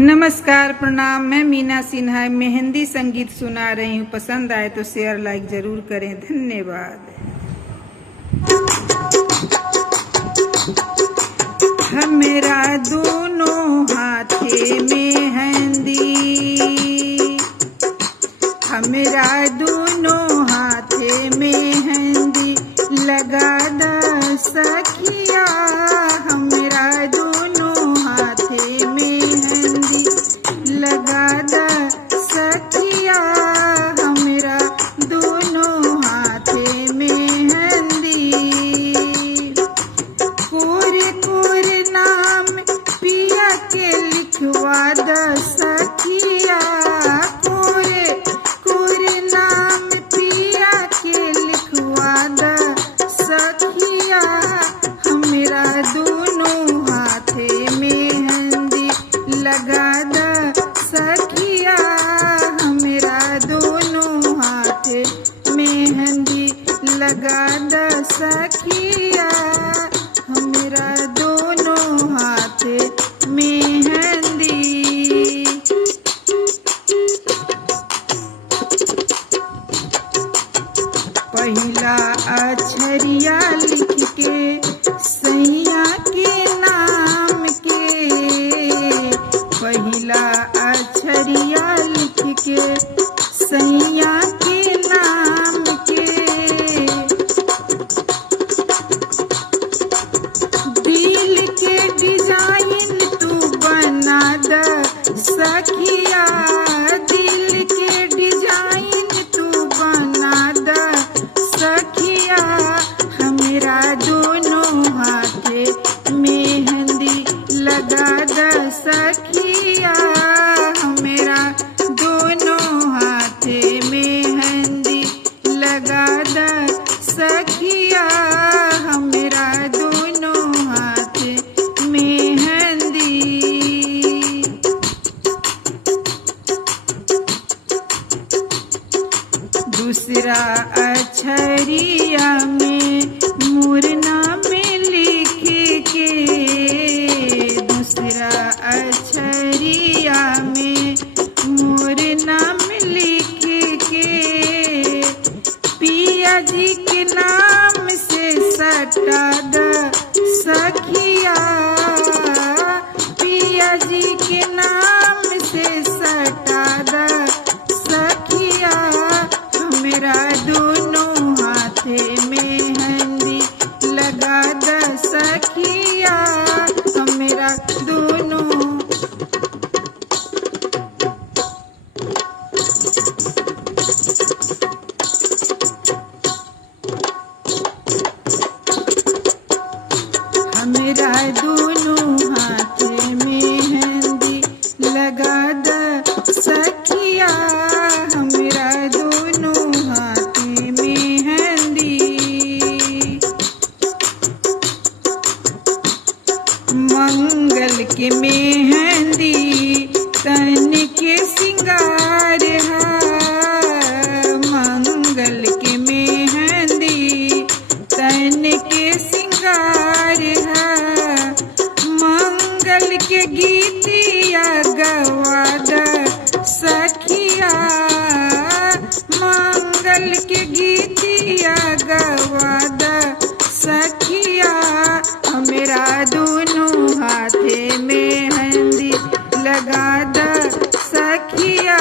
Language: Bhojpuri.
नमस्कार, प्रणाम। मैं मीना सिन्हा मेहंदी संगीत सुना रही हूँ। पसंद आए तो शेयर लाइक जरूर करें। धन्यवाद। हमरा दोनों हाथे मेहंदी, हमरा दोनों हाथे मेहंदी लगा द सखिया, हमरा दोनों हाथे मेहंदी लगा द सखिया, हमरा दोनों हाथे मेहंदी। कोरे कोरे नाम पिया के लिखवा द सखिया, कोरे कोरे नाम पिया के लिखवा द सखिया, हमरा दोनों हाथे मेहंदी लगा द सखिया, हमरा दोनों हाथे मेहंदी लगा द सखिया, हमरा दोनों हाथे मेहंदी। पहिला अक्षरिया लिख के सैया के नाम के, पहिला अक्षरिया लिख के सैया के नाम के, दिल के डिजाइन तू बना द सखिया, दिल के डिजाइन तू बना द सखिया, हमरा दोनों हाथे मेहंदी लगा द सखिया, हमरा दोनों हाथे मेहंदी लगा द सखिया, हमरा दोनों हाथे मेहंदी। दूसरा अक्षरिया में मोर नाम लिख के, दूसरा अक्षरिया में मोर नाम लिख के, पिया जी के नाम से सटा द सखिया, पिया जी के नाम से सटा द सखिया, हमरा दोनों हाथे मेहंदी लगा द सखिया, हमरा दोनों हमरा दोनों हाथे मेहंदी लगा द सखिया, हमरा दोनों हाथे मेहंदी। मंगल के मेहंदी तन के सिंगार है, मंगल के मेहंदी तन के सिंगार है, मंगल के गीतिया गवा द सखिया, मंगल के गीतिया गवा द सखिया, हमरा दोनों हाथे मेहंदी लगा द सखिया।